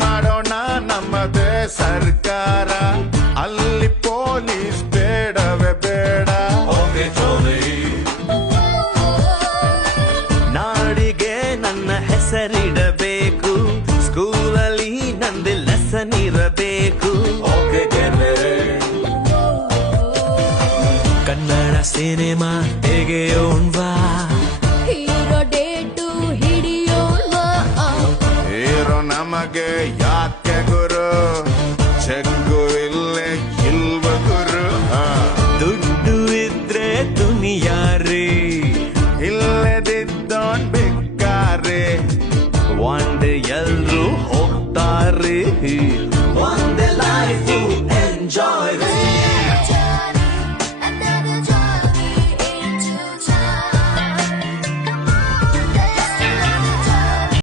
ಮಾಡೋಣ ನಮ್ಮದೇ ಸರ್ಕಾರ, ಅಲ್ಲಿ ಪೊಲೀಸ್ ಬೇಡವೇ ಬೇಡ. ನಾಡಿಗೆ ನನ್ನ ಹೆಸರಿಡಬೇಕು, ಸ್ಕೂಲಲ್ಲಿ ನಂದು ಲೆಸನ್ ಇರಬೇಕು. ಕನ್ನಡ ಸಿನಿಮಾ ತೆಗೆಯೋಣ್ವಾ, ಹೀರೋ ಡೇಟು ಹಿಡಿಯೋಣ್ವಾ. ಹೀರೋ ನಮಗೆ ಯಾಕೆ ಗುರು, ಚೆಕ್ಕು ಇಲ್ಲೇ ಇಲ್ವ ಗುರು. ದುಡ್ಡು ಇದ್ರೆ ದುನಿಯಾರಿ, ಇಲ್ಲದಿದ್ದೋನ್ ಬೇಕಾರೆ. ಒಂದ್ ಎಲ್ರು ಹೋಗ್ತಾರೆ.